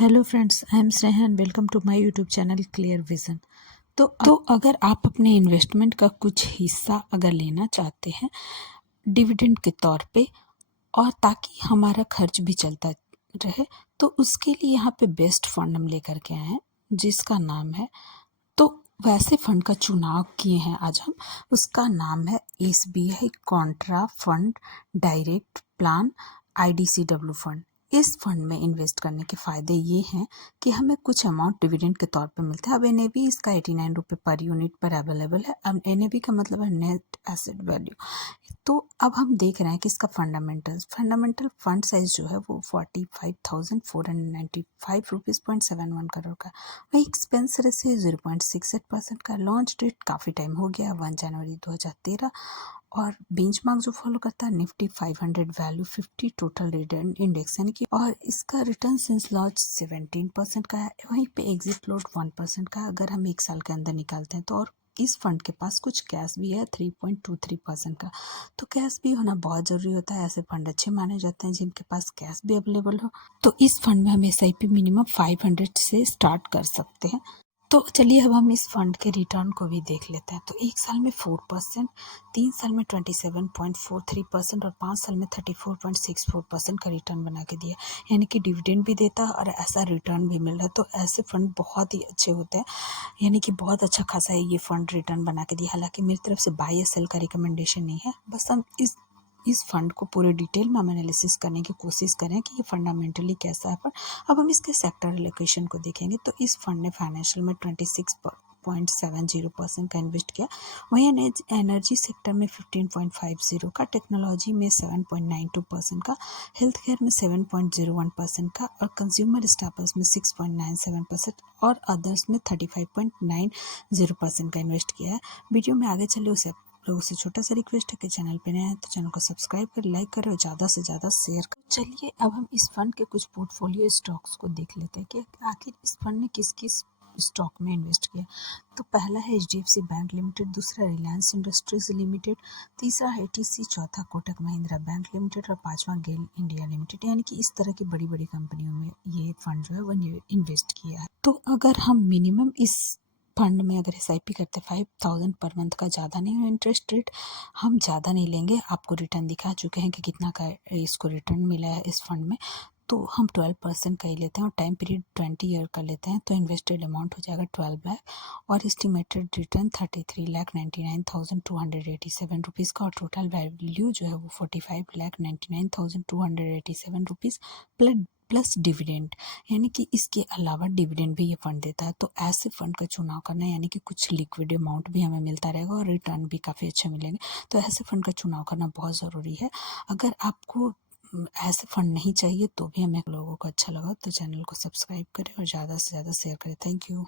Hello friends, I am Sneha and welcome to my YouTube channel clear vision. तो अगर आप अपने इन्वेस्टमेंट का कुछ हिस्सा अगर लेना चाहते हैं डिविडेंड के तौर पे और ताकि हमारा खर्च भी चलता रहे, तो उसके लिए यहाँ पे बेस्ट फंड हम लेकर के आए हैं जिसका नाम है, तो वैसे फंड का चुनाव किए हैं आज हम। उसका नाम है SBI Contra fund direct plan IDCW fund. इस फंड में इन्वेस्ट करने के फ़ायदे ये हैं कि हमें कुछ अमाउंट डिविडेंड के तौर पे मिलता है। अब NAV इसका 89 रुपये पर यूनिट पर अवेलेबल है। अब NAV का मतलब है नेट एसेट वैल्यू। तो अब हम देख रहे हैं कि इसका फंडामेंटल फंड साइज जो है वो 45,495 रुपीज़ 0.71 करोड़ का। वही एक्सपेंस रेशियो 0.68% का। लॉन्च डेट काफ़ी टाइम हो गया, 1 जनवरी 2013। और बेंचमार्क जो फॉलो करता है Nifty 500 value 50 total return index यानी कि, और इसका रिटर्न सिंस लॉन्च 17% का है। वहीं पे एग्जिट फ्लोट 1% का अगर हम 1 साल के अंदर निकालते हैं तो। और इस फंड के पास कुछ कैश भी है 3.23% का। तो कैश भी होना बहुत ज़रूरी होता है। ऐसे फंड अच्छे माने जाते हैं जिनके पास कैश भी अवेलेबल हो। तो इस फंड में हम SIP मिनिमम 500 से स्टार्ट कर सकते हैं। तो चलिए अब हम इस फंड के रिटर्न को भी देख लेते हैं। तो 1 साल में 4%, 3 साल में 27.43% और 5 साल में 34.64% का रिटर्न बना के दिया। यानी कि डिविडेंड भी देता है और ऐसा रिटर्न भी मिल रहा है। तो ऐसे फंड बहुत ही अच्छे होते हैं, यानी कि बहुत अच्छा खासा है ये फंड रिटर्न बना के दिया। हालांकि मेरी तरफ से बाय या सेल का रिकमेंडेशन नहीं है, बस हम इस फंड को पूरे डिटेल में हम एनालिसिस करने की कोशिश करें कि ये फंडामेंटली कैसा है फंड। अब हम इसके सेक्टर एलोकेशन को देखेंगे तो इस फंड ने फाइनेंशियल में 26.70% का इन्वेस्ट किया। वहीं एनर्जी सेक्टर में 15.50 का, टेक्नोलॉजी में 7.92% का, हेल्थ केयर में 7.01% का और कंज्यूमर स्टेपल्स में 6.97% और अदर्स में 35.90% का इन्वेस्ट किया है। वीडियो में आगे चले उसे लोगों से छोटा सा रिक्वेस्ट है कि चैनल पे नया है तो चैनल को सब्सक्राइब कर, लाइक करें और ज़्यादा से ज़्यादा शेयर करें। चलिए अब हम इस फंड के कुछ पोर्टफोलियो स्टॉक्स को देख लेते हैं कि आखिर इस फंड ने किस किस स्टॉक में इन्वेस्ट किया। तो पहला है HDFC बैंक लिमिटेड, दूसरा रिलायंस इंडस्ट्रीज लिमिटेड, तीसरा ITC, चौथा कोटक महिंद्रा बैंक लिमिटेड और पांचवा गेल इंडिया लिमिटेड। यानी कि इस तरह की बड़ी बड़ी कंपनियों में ये फंड जो है वो इन्वेस्ट किया है। तो अगर हम मिनिमम इस फंड में अगर SIP करते 5,000 पर मंथ का, ज़्यादा नहीं, इंटरेस्ट रेट हम ज़्यादा नहीं लेंगे, आपको रिटर्न दिखा चुके हैं कि कितना का इसको रिटर्न मिला है इस फंड में। तो हम 12% का ही लेते हैं और टाइम पीरियड 20 ईयर का लेते हैं। तो इन्वेस्टेड अमाउंट हो जाएगा 12 लाख और एस्टिमेटेड रिटर्न 33,99,287 रुपीज़ का और टोटल वैल्यू जो है वो 45,99,287 रुपीज़ प्लस डिविडेंड। यानी कि इसके अलावा डिविडेंड भी ये फंड देता है। तो ऐसे फंड का चुनाव करना यानी कि कुछ लिक्विड अमाउंट भी हमें मिलता रहेगा और रिटर्न भी काफ़ी अच्छे मिलेंगे। तो ऐसे फंड का चुनाव करना बहुत ज़रूरी है। अगर आपको ऐसे फंड नहीं चाहिए तो भी हमें लोगों को अच्छा लगा तो चैनल को सब्सक्राइब करें और ज़्यादा से ज़्यादा शेयर करें। Thank you.